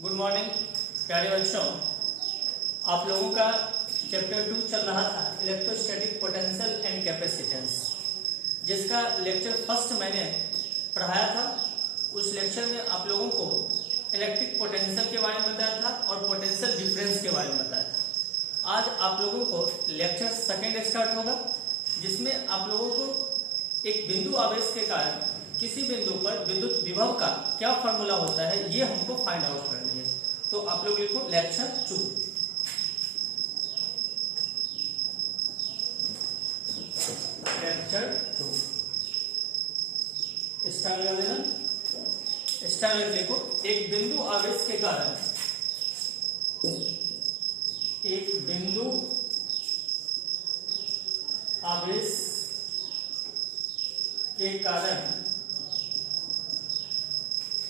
Good morning प्यारे बच्चों। आप लोगों का चैप्टर 2 चल रहा था इलेक्ट्रोस्टैटिक पोटेंशियल एंड कैपेसिटेंस, जिसका लेक्चर फर्स्ट मैंने पढ़ाया था। उस लेक्चर में आप लोगों को इलेक्ट्रिक पोटेंशियल के बारे में बताया था और पोटेंशियल डिफरेंस के बारे में बताया था। आज आप लोगों को लेक्चर सेकेंड स्टार्ट होगा, जिसमें आप लोगों को एक बिंदु आवेश के कारण किसी बिंदु पर विद्युत विभव का क्या फॉर्मूला होता है ये हमको फाइंड आउट करनी है। तो आप लोग लिखो लेक्चर 2। लेक्चर 2 स्टार लगा देना। स्टार लिखो एक बिंदु आवेश के कारण, एक बिंदु आवेश के कारण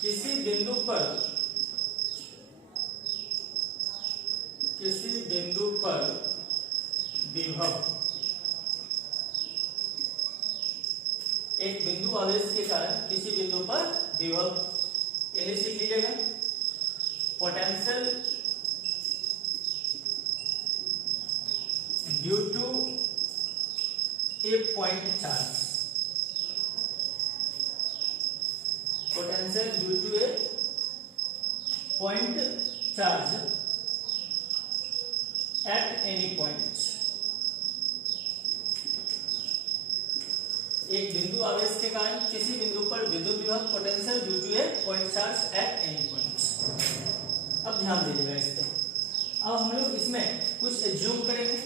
किसी बिंदु पर विभव, एक बिंदु आवेश के कारण किसी बिंदु पर विभव, इन्हें सीख लीजिएगा। Potential due to a point charge, potential due to a point charge at any point. एक बिंदु आवेश के कारण किसी बिंदु पर विद्युत विभव potential due to a point charge at any point. अब ध्यान दीजिएगा इस पे। अब हम लोग इसमें कुछ एज्यूम करेंगे।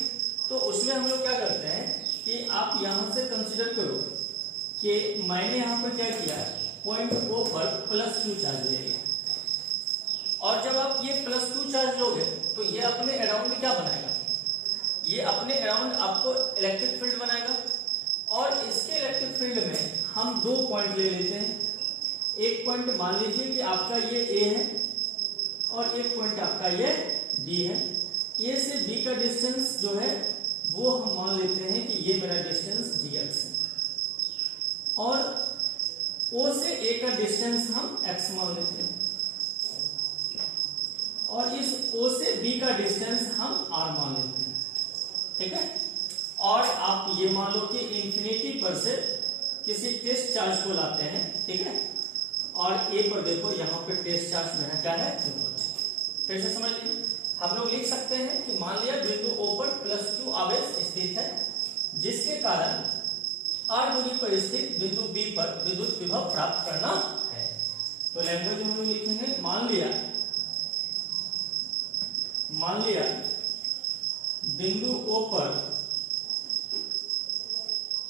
तो उसमें हम लोग क्या करते हैं कि आप यहां से कंसीडर करो कि मैंने यहां पर क्या किया, पॉइंट O पर +q चार्ज ले लिया, और जब आप ये +2 चार्ज लोगे तो ये अपने अराउंड क्या बनाएगा, ये अपने अराउंड आपको इलेक्ट्रिक फील्ड बनाएगा। और इसके इलेक्ट्रिक फील्ड में हम 2 पॉइंट ले लेते हैं। एक पॉइंट मान लीजिए कि आपका ये A है और एक पॉइंट आपका ये B है। A से B का डिस्टेंस जो है वो हम मान लेते हैं कि ये मेरा डिस्टेंस dx है, और O से A का डिस्टेंस हम x मान लेते हैं, और इस O से B का डिस्टेंस हम r मान लेते हैं। ठीक है। और आप ये मान लो कि इंफिनिटी पर से किसी टेस्ट चार्ज को लाते हैं। ठीक है। और A पर देखो यहाँ पे टेस्ट चार्ज मेरा क्या है, फिर से समझ लीजिए। हम लोग लिख सकते हैं कि मान लिया बिंदु O पर +q आवेश स्थित है, जिसके कारण r दूरी पर स्थित बिंदु B पर विद्युत विभव प्राप्त करना है। तो लैंग्वेज हम लोग लिखेंगे, मान लिया बिंदु O पर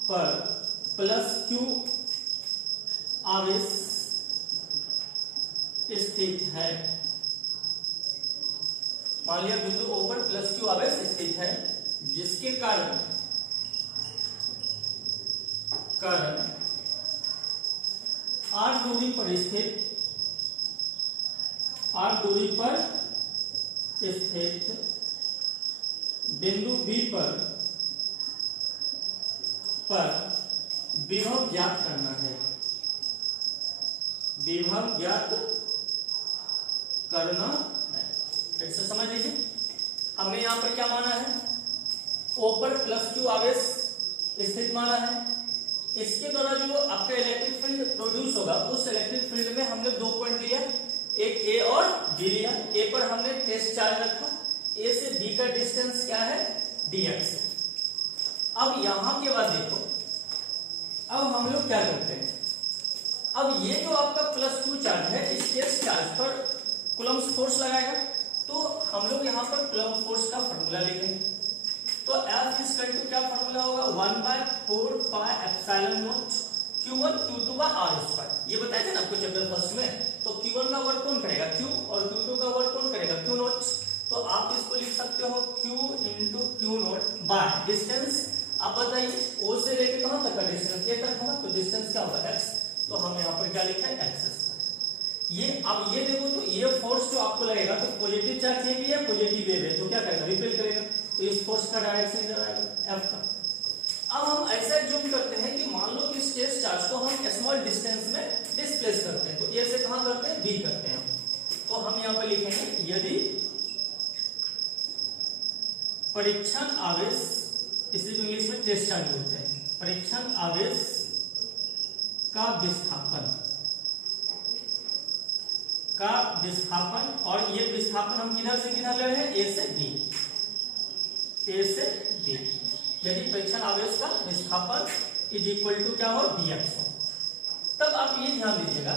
+q आवेश स्थित है। मान लिया बिंदु O पर +q आवेश स्थित है, जिसके कारण r दूरी पर स्थित बिंदु B पर विभव ज्ञात करना है। विभव ज्ञात करना है। फिर से समझ लीजिए, हमने यहां पर क्या माना है, O पर +q आवेश स्थित माना है। इसके द्वारा जो आपका इलेक्ट्रिक फील्ड प्रोड्यूस होगा, उस इलेक्ट्रिक फील्ड में हमने 2 पॉइंट लिया, एक A और B लिया। A पर हमने टेस्ट चार्ज रखा, A से B का डिस्टेंस क्या है, dx। अब यहां के बाद देखो, अब हम लोग क्या करते हैं, अब ये जो आपका +2 चार्ज है, इस टेस्ट चार्ज पर कूलम्ब फोर्स लगाएगा। तो हम लोग यहाँ पर कूलम्ब फोर्स का फॉर्मूला लिखेंगे। तो F = क्या फॉर्मूला होगा, 1/4πε0 Q1 Q2/r²। ये बताया था ना आपको चैप्टर फर्स्ट में। तो Q1 का वर्क कौन करेगा, Q, और Q2 का वर्क कौन करेगा, Q0। तो आप इसको लिख सकते हो Q × Q0 बाय डिस्टेंस। आप बताइए O से लेके कहां तक का डिस्टेंस, A तक होगा, तो डिस्टेंस क्या होगा, x। तो हम यहाँ पर क्या लिखा है, x। ये अब ये देखो, तो ये फोर्स जो आपको लगेगा, तो पॉजिटिव चार्ज ये भी है, पॉजिटिव वेव है, तो क्या करेगा, रिपेल करेगा। तो इस फोर्स का डायरेक्शन इधर आएगा, F का। अब हम ऐसा एज्यूम करते हैं कि मान लो कि इस टेस्ट चार्ज को हम स्मॉल डिस्टेंस में डिस्प्लेस करते हैं, तो ए से कहां करते हैं, बी करते हैं। तो हम यहाँ पे लिखेंगे परीक्षण आवेश, इसे जो इंग्लिश में टेस्ट चार्ज बोलते हैं, परीक्षण आवेश का विस्थापन, और ये विस्थापन हम किधर से किधर ले रहे हैं, ए से बी, ए से बी। यदि परीक्षण आवेश का विस्थापन इज इक्वल टू क्या हो, dx हो, तब आप ये ध्यान दीजिएगा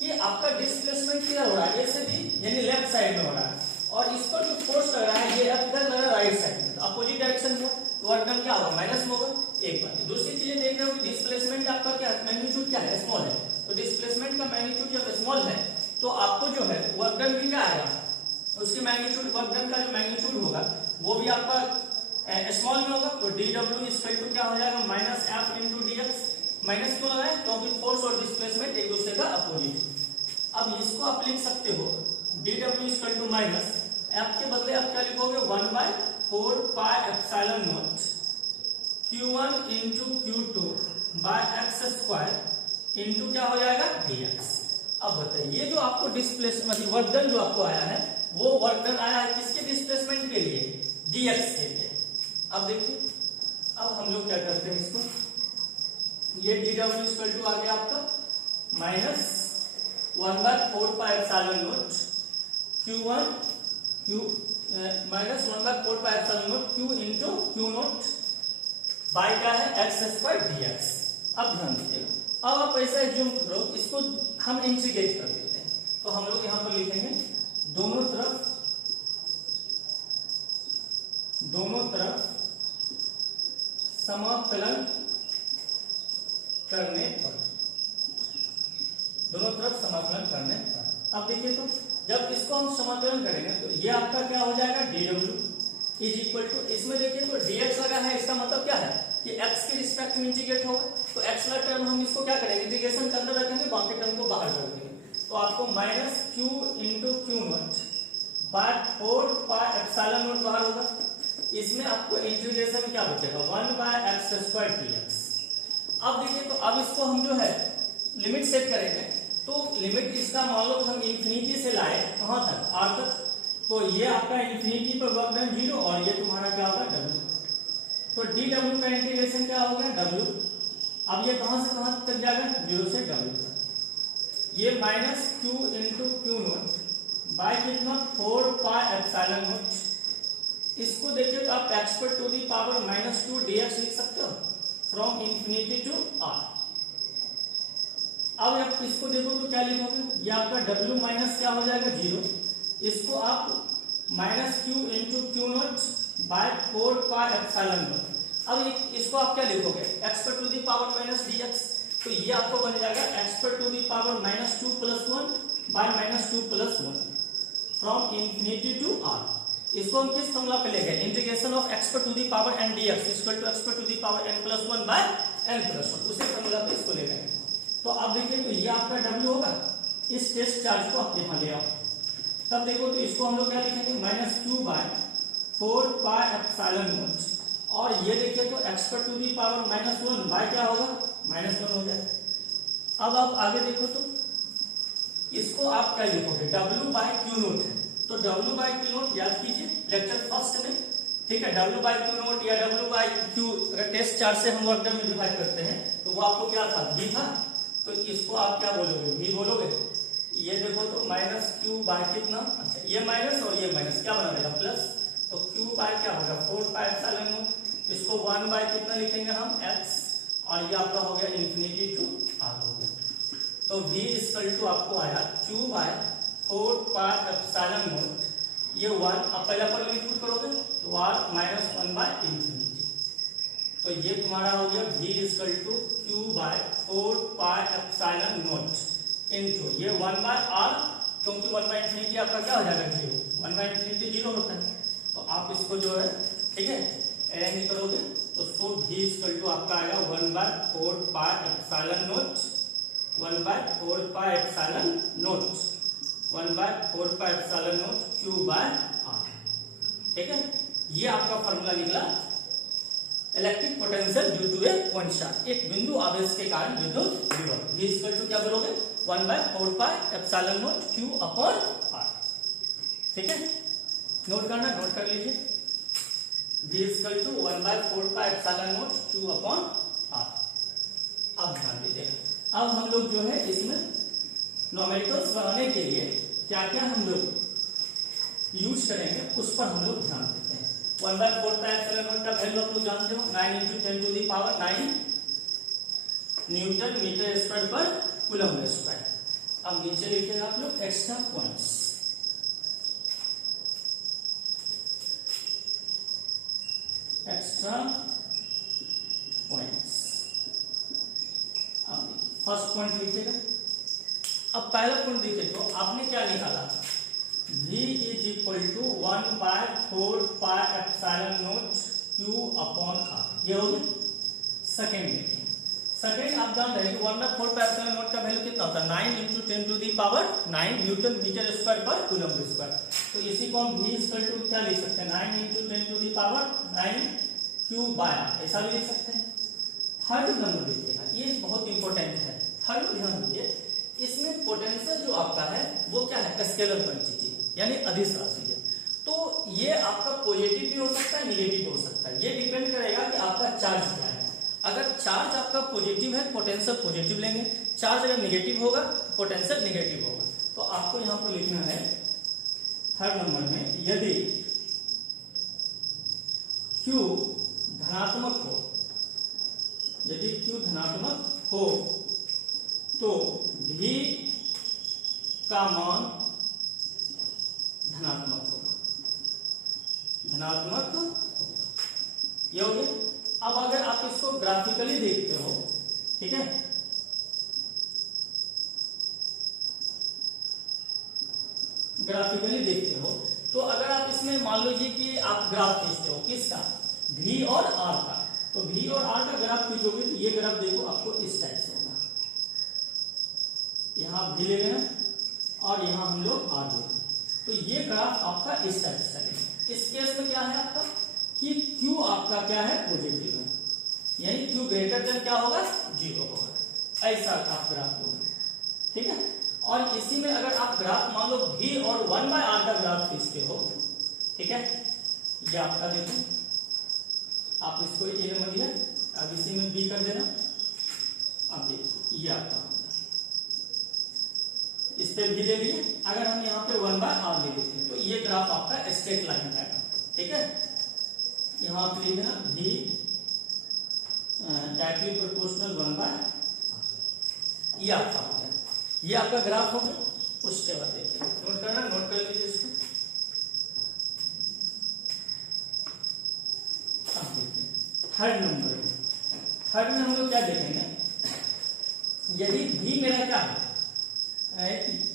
कि आपका डिस्प्लेसमेंट किधर हो रहा है, ए से बी यानी लेफ्ट साइड में हो रहा है, और इस पर जो फोर्स लग रहा है ये इधर लग रहा है राइट साइड में, तो अपोजिट डायरेक्शन में वर्क डन क्या होगा, माइनस में होगा। एक बात। दूसरी चीजें देख रहे हो कि डिस्प्लेसमेंट आपका क्या मैग्नीट्यूड क्या है, स्मॉल है, तो डिस्प्लेसमेंट का मैग्नीट्यूड जब स्मॉल है तो आपको जो है वर्क डन भी क्या आएगा, उसकी मैग्नीट्यूड, वर्क डन का जो मैग्नीट्यूड होगा वो भी आपका स्मॉल में होगा। तो dw इक्वल टू क्या हो जाएगा, minus F into dx। Minus क्यों लगा है, क्योंकि फोर्स और डिस्प्लेसमेंट एक दूसरे का अपोजिट। अब इसको आप लिख सकते हो dw equal to minus F के बदले आप क्या लिखोगे, 1/4 pi epsilon nought q1 into q2 by x square into क्या हो जाएगा, dx। अब बताइए ये जो आपको डिस्प्लेसमेंट वर्क डन जो आपको आया है, वो वर्क डन आया है किसके डिस्प्लेसमेंट के लिए, dx के लिए। अब देखिए, अब हम लोग क्या करते हैं इसको, ये dw इक्वल टू आ गया आपका minus 1/4 pi epsilon nought q1 minus 1/4 pi epsilon not q into q nought by क्या है, एक्स स्क्वायर dx। अब ध्यान दीजिएगा, अब आप ऐसा एज्यूम करो, इसको हम इंटीग्रेट कर देते हैं, तो हम लोग यहां पर लिखेंगे दोनों तरफ समाकलन करने पर, दोनों तरफ समाकलन करने पर। अब देखिए, तो जब इसको हम समाकलन करेंगे तो ये आपका क्या हो जाएगा, dw इज इक्वल टू, इसमें देखिए तो dx लगा है, इसका मतलब क्या है कि x के रिस्पेक्ट में इंटीग्रेट होगा, तो x वाला टर्म हम इसको क्या करेंगे, इंटीग्रेशन के अंदर रखेंगे, बाकी टर्म को बाहर कर देंगे, तो आपको minus q into q nought by 4 pi epsilon nought बाहर होगा। इसमें आपको इंटीग्रेशन में क्या बचेगा, 1/x² dx। अब देखिए, तो अब इसको हम जो है लिमिट सेट करेंगे, तो लिमिट इसका मान लो हम इंफिनिटी से लाए कहां तक, r तक, तो ये आपका इंफिनिटी पर वर्क डन 0, और ये तुम्हारा क्या होगा, w। तो dw का इंटीग्रेशन क्या हो गया, w। अब ये कहां से कहां तक जाएगा, 0 से w तक। ये minus q into q nought by कितना, 4 पाई एप्सिलॉन नॉट। इसको देखिए तो आप x पर टू दी पावर -2 dx लिख सकते हो, फ्रॉम इंफिनिटी टू r। अब आप इसको देखो तो क्या लिखोगे, ये आपका w माइनस क्या हो जाएगा, 0। इसको आप minus q into q nought by 4 pi epsilon nought. अब इसको आप क्या लिखोगे, x पर टू दी पावर -dx, तो ये आपको बन जाएगा x पर to the power -2 + 1 by -2 + 1 from infinity to r। इसको हम किस फॉर्मूला पे ले गए, इंटीग्रेशन ऑफ x पर to the power n dx equal to x पर to the power n + 1 by n + 1, उसी फॉर्मूला पे इसको ले गए। तो अब देखिए, तो ये आपका w होगा, इस टेस्ट चार्ज को आप यहां ले आओ, तब देखो तो इसको हम लोग क्या लिखेंगे, -q by 4 pi epsilon nought, और ये देखिए तो x पर टू दी पावर -1 बाय क्या होगा, -1 हो जाएगा। अब आप आगे देखो तो इसको आप क्या लिखोगे, w बाय q नॉट है, तो w बाय q नॉट याद कीजिए लेक्चर फर्स्ट में, ठीक है, w बाय q नॉट या w बाय q, अगर टेस्ट चार्ज से हम वर्क डन में डिवाइड करते हैं तो वो आपको क्या था, v था, तो इसको आप क्या बोलोगे, v बोलोगे। ये देखो तो माइनस q बाय कितना, अच्छा ये माइनस और ये माइनस क्या बना देगा, प्लस, तो q बाय क्या होगा, 4 पाई एप्सिलॉन नॉट। इसको 1 बाय कितना लिखेंगे हम, x, और ये आपका हो गया इंफिनिटी टू r हो गया। तो v इक्वल टू आपको आया q by 4 pi epsilon nought, ये 1 आप पहला पर लिमिट करोगे तो r -1 बाय इंफिनिटी, तो ये तुम्हारा हो गया v equal to q by 4 pi epsilon nought into ये 1 बाय r, क्योंकि 1 बाय इंफिनिटी आपका क्या हो जाएगा, 0, 1 बाय इंफिनिटी 0 होता है, तो आप इसको जो है, ठीक है, अरेंज करोगे तो v इक्वल टू आपका आएगा 1/4 pi epsilon nought, 1/4 pi epsilon nought, 1/4 pi epsilon not q by r, ठीक है। ये आपका फॉर्मूला निकला electric potential due to a point charge, एक बिंदु आवेश के कारण विद्युत विभव। v इक्वल टू क्या बोलोगे, 1/4 pi epsilon not q upon r, ठीक है। नोट करना, नोट कर लीजिए। V equal to 1/4πε0 Q/r। अब ध्यान दीजिएगा, अब हम लोग जो है इसमें न्यूमेरिकल्स बनाने के लिए क्या क्या हम लोग यूज करेंगे उस पर हम लोग ध्यान देते हैं। 1/4πε0 का वैल्यू आप लोग जानते हो, 9 × 10⁹ न्यूटन मीटर स्क्वायर पर कूलम स्क्वायर। अब नीचे लिखिएगा आप लोग एक्स्ट्रा पॉइंट्स। एक्स्ट्रा पॉइंट्स, अब फर्स्ट पॉइंट लिखिएगा। अब पहला पॉइंट देखिए, तो आपने क्या निकाला, V is equal to 1/4πε0 Q/r, ये हो गया। सेकेंड देखिए, सेकेंड आप जान रहे हैं कि 1/4πε0 का वैल्यू कितना होता है, 9 × 10⁹ न्यूटन मीटर स्क्वायर पर कूलम स्क्वायर। तो इसी को हम V इक्वल टू क्या लिख सकते हैं, 9 × 10⁹ Q/r, ऐसा भी लिख सकते हैं। थर्ड नंबर देखिएगा, ये बहुत इंपॉर्टेंट है। थर्ड ध्यान दीजिए, इसमें पोटेंशियल जो आपका है वो क्या है, स्केलर क्वांटिटी यानी अदिश राशि है। तो ये आपका पॉजिटिव भी हो सकता है, नेगेटिव भी हो सकता है, ये डिपेंड करेगा कि आपका चार्ज क्या है। अगर चार्ज आपका पॉजिटिव है पोटेंशियल पॉजिटिव लेंगे, चार्ज अगर नेगेटिव होगा पोटेंशियल नेगेटिव होगा। तो आपको यहां पर लिखना है थर्ड नंबर में, यदि Q धनात्मक हो, यदि Q धनात्मक हो तो V का मान धनात्मक होगा, धनात्मक होगा। ये हो गया। अब अगर आप इसको ग्राफिकली देखते हो, ठीक है, ग्राफिकली देखते हो तो अगर आप इसमें मान लीजिए कि आप ग्राफ खींचते हो किसका, V और R का, तो V और R का ग्राफ खींचोगे तो ये ग्राफ देखो आपको इस टाइप से होगा। यहाँ V ले लेना और यहाँ हम लोग R ले लेंगे, तो ये ग्राफ आपका इस टाइप से चलेगा। इस केस में क्या है आपका कि Q आपका क्या है, पॉजिटिव है, यानी Q ग्रेटर देन क्या होगा, 0 होगा। ऐसा आप ग्राफ होगा, ठीक है। और इसी में अगर आप ग्राफ मान लो V और 1/r का ग्राफ खींचते हो, ठीक है, ये आपका देखो, आप इसको A नंबर दिया, अब इसी में B कर देना। अब देखिए ये आपका इस पे भी ले लिए, अगर हम यहाँ पे 1/r ले लेते हैं तो ये ग्राफ आपका स्ट्रेट लाइन का है, ठीक है। यहाँ पे लिख देना V डायरेक्टली प्रोपोर्शनल 1/r, ये आपका हो गया, ये आपका ग्राफ हो गया। उसके बाद देखिए नोट करना, नोट कर लीजिए इसको। थर्ड नंबर में हम लोग क्या देखेंगे, यदि V मेरा क्या है,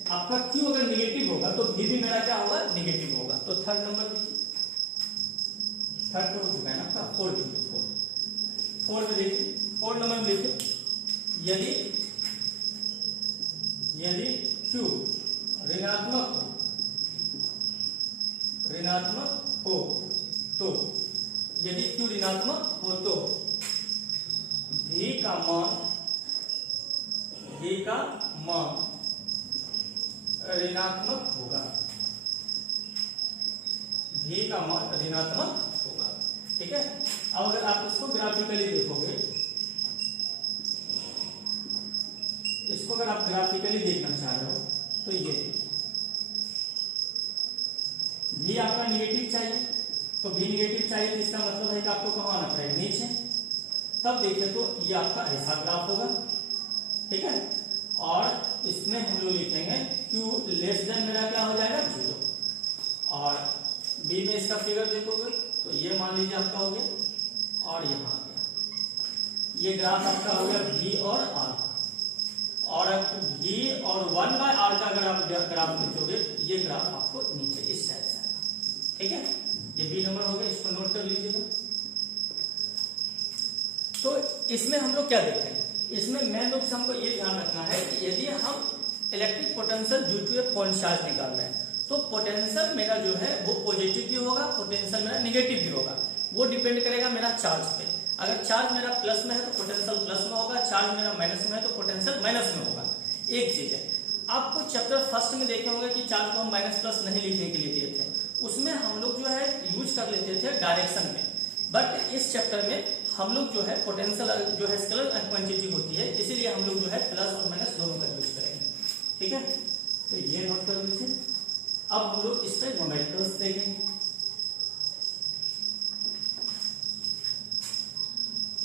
आपका Q अगर निगेटिव होगा तो V भी मेरा क्या होगा, निगेटिव होगा। तो थर्ड नंबर देखिए, थर्ड तो हो चुका है ना आपका, फोर्थ देखिए, फोर्थ नंबर में देखिए, यदि Q ऋणात्मक हो तो, यदि Q ऋणात्मक हो तो V का मान ऋणात्मक होगा, V का मान ऋणात्मक होगा, ठीक है। अब अगर आप इसको ग्राफिकली देखोगे, इसको अगर आप ग्राफिकली देखना चाह रहे हो तो ये V आपका निगेटिव चाहिए, तो V निगेटिव चाहिए तो इसका मतलब है कि आपको कहाँ आना पड़ेगा, नीचे। तब देखें तो ये आपका ऐसा ग्राफ होगा, ठीक है। और इसमें हम लोग लिखेंगे Q लेस देन मेरा क्या हो जाएगा, 0। और B में इसका फिगर देखोगे तो ये मान लीजिए आपका हो गया, और यहाँ आ गया, ये ग्राफ आपका हो गया V और R। और V और 1/r का अगर आप ग्राफ खींचोगे ये ग्राफ आपको नीचे इस टाइप से आएगा, ठीक है। ये B नंबर हो गया, इसको नोट कर लीजिएगा। तो इसमें हम लोग क्या देखते हैं, इसमें मेन रूप से हमको ये ध्यान रखना है कि यदि हम electric potential due to a point charge निकाल रहे हैं तो पोटेंशियल मेरा जो है वो पॉजिटिव भी होगा, पोटेंशियल मेरा नेगेटिव भी होगा। वो डिपेंड करेगा मेरा चार्ज पे। अगर चार्ज मेरा प्लस में है तो पोटेंशियल प्लस में होगा, चार्ज मेरा माइनस में है तो पोटेंशियल माइनस में होगा। एक चीज है, आपको चैप्टर फर्स्ट में देखे होंगे कि चार्ज को हम माइनस प्लस नहीं लिखने के लिए दिए थे, उसमें हम लोग जो है यूज कर लेते थे डायरेक्शन में। बट इस चैप्टर में हम लोग जो है पोटेंशियल जो है स्केलर क्वांटिटी होती है, इसीलिए हम लोग जो है प्लस और माइनस दोनों का यूज करेंगे। ठीक है, तो ये नोट कर लीजिए। अब हम लोग इस पे न्यूमेरिकल्स देखेंगे।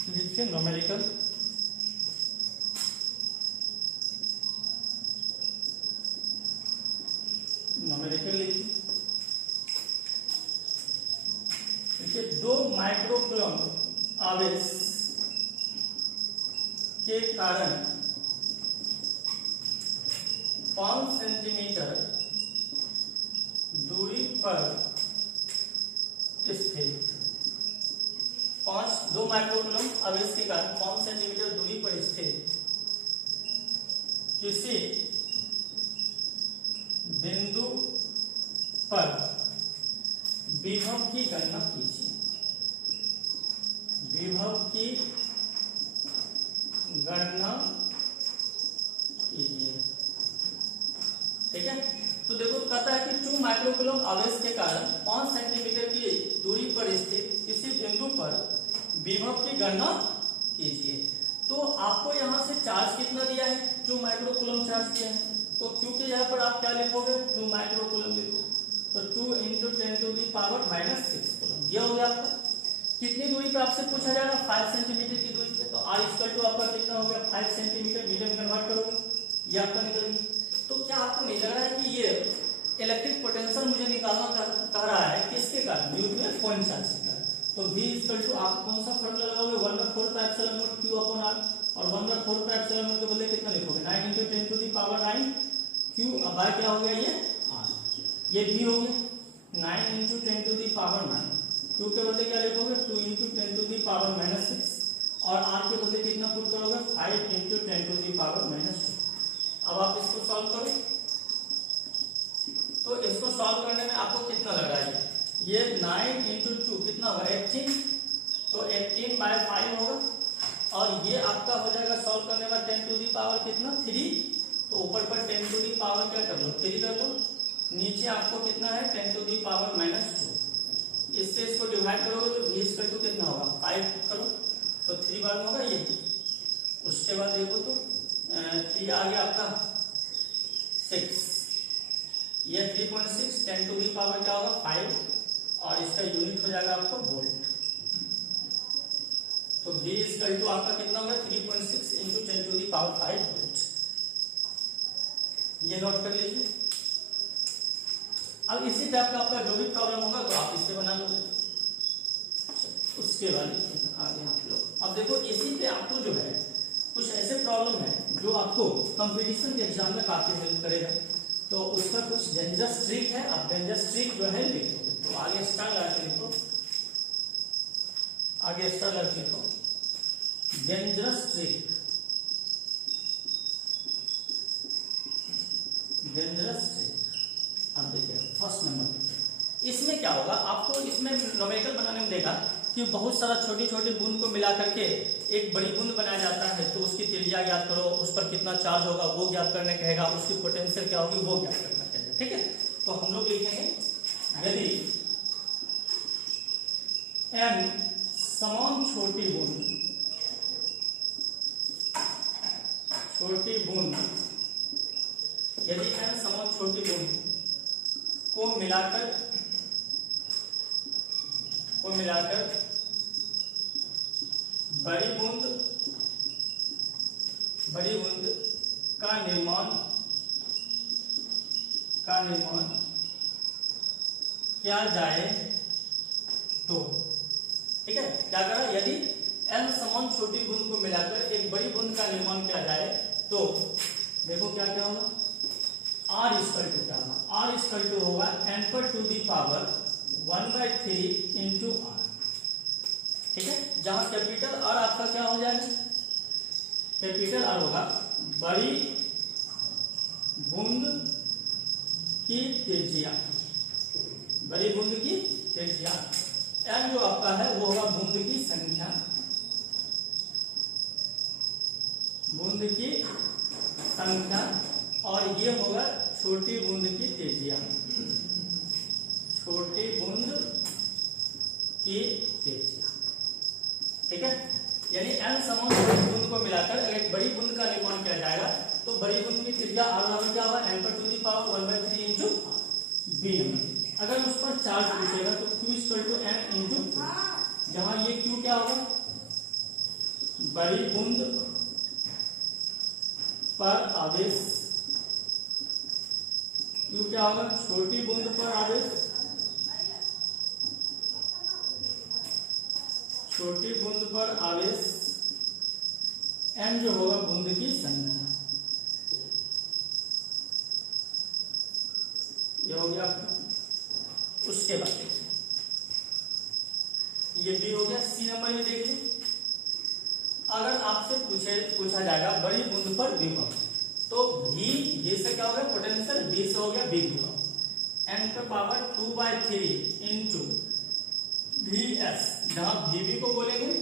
लिखिए न्यूमेरिकल। न्यूमेरिकल लिखिए। देखिए 2 माइक्रोकूलम आवेश के कारण 5 सेंटीमीटर दूरी पर स्थित 2 माइक्रोकूलम आवेश के कारण 5 सेंटीमीटर दूरी पर स्थित किसी बिंदु पर विभव की गणना कीजिए। विभव की गणना कीजिए। ठीक है, तो देखो कहता है कि 2 माइक्रोकूलम आवेश के कारण 5 सेंटीमीटर की दूरी पर स्थित किसी बिंदु पर विभव की गणना कीजिए। तो आपको यहां से चार्ज कितना दिया है? 2 माइक्रोकूलम चार्ज दिया है, तो क्यू की जगह पर आप क्या लिखोगे? 2 माइक्रोकूलम लिखो, तो 2 × 10⁻⁻⁶ कूलम। ये हो गया आपका। कितनी दूरी पर आपसे पूछा जा रहा है? 5 सेंटीमीटर की दूरी पे, तो r = आपका कितना हो गया? 5 सेंटीमीटर। मीटर में कन्वर्ट करोगे, ये आपका निकल गया। तो क्या आपको नहीं लग रहा है कि ये इलेक्ट्रिक पोटेंशियल मुझे निकालना कह रहा है किसके कारण? न्यूटन में पॉइंट चार्ज के कारण। तो V = आप कौन सा फॉर्मूला लगाओगे? 1/4πε0 Q/r, और 1/4πε0 के बदले कितना लिखोगे? 9 × 10⁹ Q। अब क्या हो गया? ये r, ये V हो गया। 9 × 10⁹ Q के बदले क्या लिखोगे? 2 × 10⁻⁻⁶, और r के बदले कितना पुट करोगे? 5 × 10⁻²। अब आप इसको सॉल्व करो, तो इसको सॉल्व करने में आपको कितना लग रहा है? ये 9 × 2 कितना होगा? 18, तो 18/5 होगा, और ये आपका हो जाएगा सॉल्व करने में 10⁻³ कितना? 3। तो ऊपर पर 10⁻³ क्या कर लो? 3 कर लो। नीचे आपको कितना है? 10⁻²। इससे इसको डिवाइड करोगे तो V = कितना होगा? 5 करो, तो 3 बार में होगा ये। उसके बाद देखो तो 3 आ गया आपका 6, ये 3.6, 10⁻³ क्या होगा? 5, और इसका यूनिट हो जाएगा आपको वोल्ट। तो V = आपका कितना होगा? 3.6 × 10⁵ वोल्ट। ये नोट कर लीजिए। अब इसी टाइप का आपका जो भी प्रॉब्लम होगा तो आप इससे बना लोगे। उसके बाद आगे आप लोग अब देखो, इसी पे आपको जो है कुछ ऐसे प्रॉब्लम है जो आपको कंपटीशन के एग्जाम में काफी हेल्प करेगा। तो उसका कुछ डेंजरस ट्रिक है, आप डेंजरस ट्रिक जो है लिखोगे। तो आगे स्टार लगा के लिखो, आगे स्टार लगा के लिखो डेंजरस ट्रिक। Dangerous trick. अब देखिए फर्स्ट नंबर, इसमें क्या होगा? आपको इसमें न्यूमेरिकल बनाने में देगा कि बहुत सारा छोटी छोटी बूंद को मिला करके एक बड़ी बूंद बनाया जाता है, तो उसकी त्रिज्या ज्ञात करो, उस पर कितना चार्ज होगा वो ज्ञात करने कहेगा, उसकी पोटेंशियल क्या होगी वो ज्ञात करना कहेगा। ठीक है, तो हम लोग लिखेंगे यदि n समान छोटी बूंद यदि n समान छोटी बूंद को मिलाकर बड़ी बूंद का निर्माण किया जाए तो, ठीक है, क्या करा? यदि n समान छोटी बूंद को मिलाकर एक बड़ी बूंद का निर्माण किया जाए तो देखो क्या क्या होगा? R = क्या होगा? R = होगा n⁻⁴ 1/3 × r। ठीक है, जहां कैपिटल R आपका क्या हो जाएगा? कैपिटल R होगा बड़ी बूंद की त्रिज्या। बड़ी बूंद की त्रिज्या n जो आपका है वो होगा बूंद की संख्या, और ये होगा छोटी बूंद की त्रिज्या। छोटी बूंद की त्रिज्या। ठीक है, यानी n समान छोटी बूंद को मिलाकर अगर एक बड़ी बूंद का निर्माण किया जाएगा तो बड़ी बूंद की त्रिज्या r बराबर क्या होगा, n पर to the power 1/3 into b number. अगर उस पर चार्ज पूछेगा तो q equal to m into, जहां ये q क्या होगा, बड़ी बूंद पर आवेश, q क्या होगा, छोटी बूंद पर आवेश, छोटी बूंद पर आवेश, m जो होगा बूंद की संख्या। ये हो गया आपका। उसके बाद देखिए ये b हो गया। सी नंबर में देखिए, अगर आपसे पूछा जाएगा बड़ी बूंद पर विभव, तो v ये से क्या हो गया पोटेंशियल, v से हो गया b विभव, n पर पावर 2/3 इंटू vs, जहां vb को बोलेंगे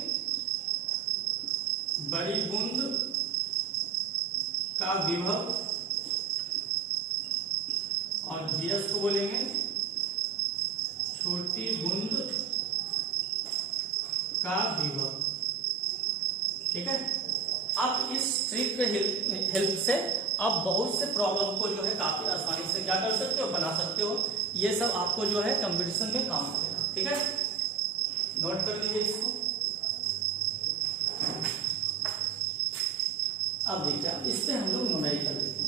बड़ी बूंद का विभव और vs को बोलेंगे छोटी बूंद का विभव। ठीक है, आप इस ट्रिक के हेल्प से आप बहुत से प्रॉब्लम को जो है काफी आसानी से क्या कर सकते हो, बना सकते हो। ये सब आपको जो है कंपटीशन में काम करेगा। ठीक है, नोट कर लीजिए इसको। अब देखिए इस पे हम लोग न्यूमेरिकल लेते हैं।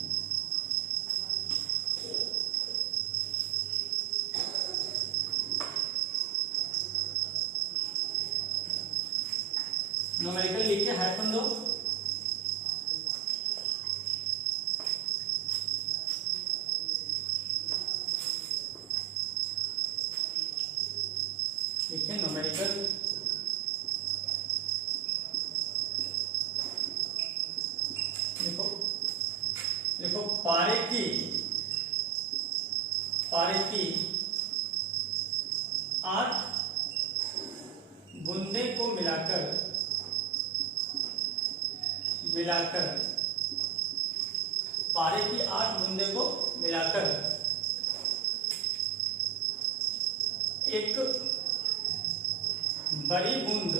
न्यूमेरिकल लिखिए, हाइफन दो, देखिए न्यूमेरिकल देखो पारे की 8 बूंदे को मिलाकर पारे की 8 बूंदे को मिलाकर एक बड़ी बूंद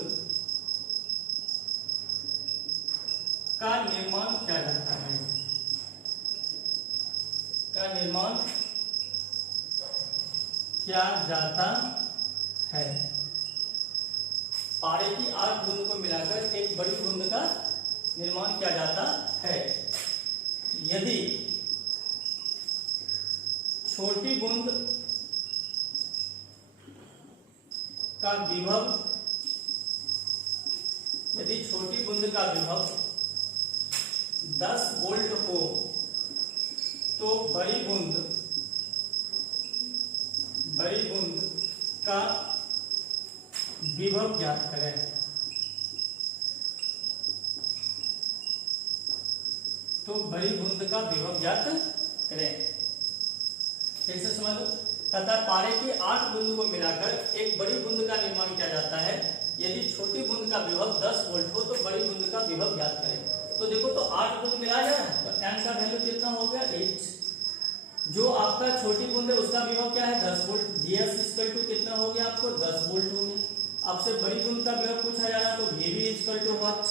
का निर्माण किया जाता है, पारे की 8 बूंद को मिलाकर एक बड़ी बूंद का निर्माण किया जाता है। यदि छोटी बूंद का विभव 10 वोल्ट हो तो बड़ी बूंद का विभव ज्ञात करें। तो बड़ी बूंद का विभव ज्ञात करें। फिर से समझ लो, कहता है पारे की 8 बूंद को मिलाकर एक बड़ी बूंद का निर्माण किया जाता है। यदि छोटी बूंद का विभव 10 वोल्ट हो तो बड़ी बूंद का विभव ज्ञात करें। तो देखो, तो 8 बूंद मिलाया जाए तो n का वैल्यू कितना हो गया 8। जो आपका छोटी बूंद है उसका विभव क्या है 10 वोल्ट। ds इक्वल टू कितना हो गया आपको 10 वोल्ट हो गया। आपसे बड़ी बूंद का विभव पूछा जा रहा तो vb इक्वल टू व्हाट।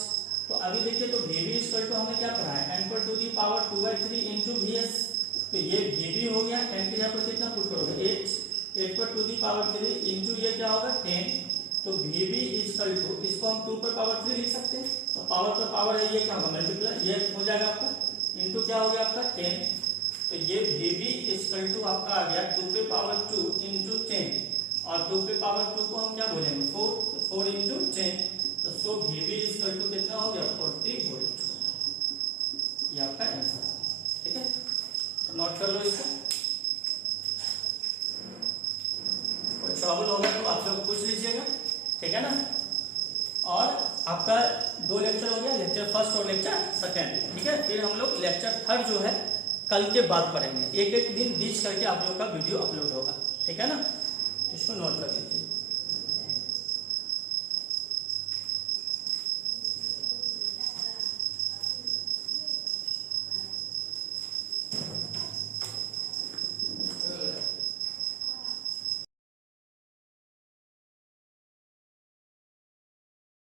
तो अभी देखिए, तो vb इक्वल टू हमने क्या पढ़ा है n पर to the power 2/3 into vs। तो ये vb हो गया, n के यहाँ पर कितना पुट करोगे 8 पर टू दी पावर 3 इंटू ये क्या होगा 10। तो vb इक्वल टू, इसको हम 2 पर पावर 3 लिख सकते हैं। तो पावर पर पावर है, ये क्या होगा मल्टीप्लाई, ये हो जाएगा आपका इंटू क्या हो गया आपका 10। तो ये vb इक्वल टू आपका आ गया 2 पे पावर 2 इंटू 10 और 2 पे पावर 2 को हम क्या बोलेंगे 4 इंटू 10। तो सो vb इक्वल टू कितना हो गया 40 वोल्ट। ये आपका आंसर है। ठीक है, तो नोट कर लो इसको। कोई ट्रबल होगा तो आप लोग पूछ लीजिएगा। ठीक है ना। और आपका 2 लेक्चर हो गया, लेक्चर फर्स्ट और लेक्चर सेकेंड। ठीक है, फिर हम लोग लेक्चर थर्ड जो है कल के बाद पढ़ेंगे। एक दिन बीच करके आप लोग का वीडियो अपलोड होगा। ठीक है ना, इसको नोट कर लीजिए।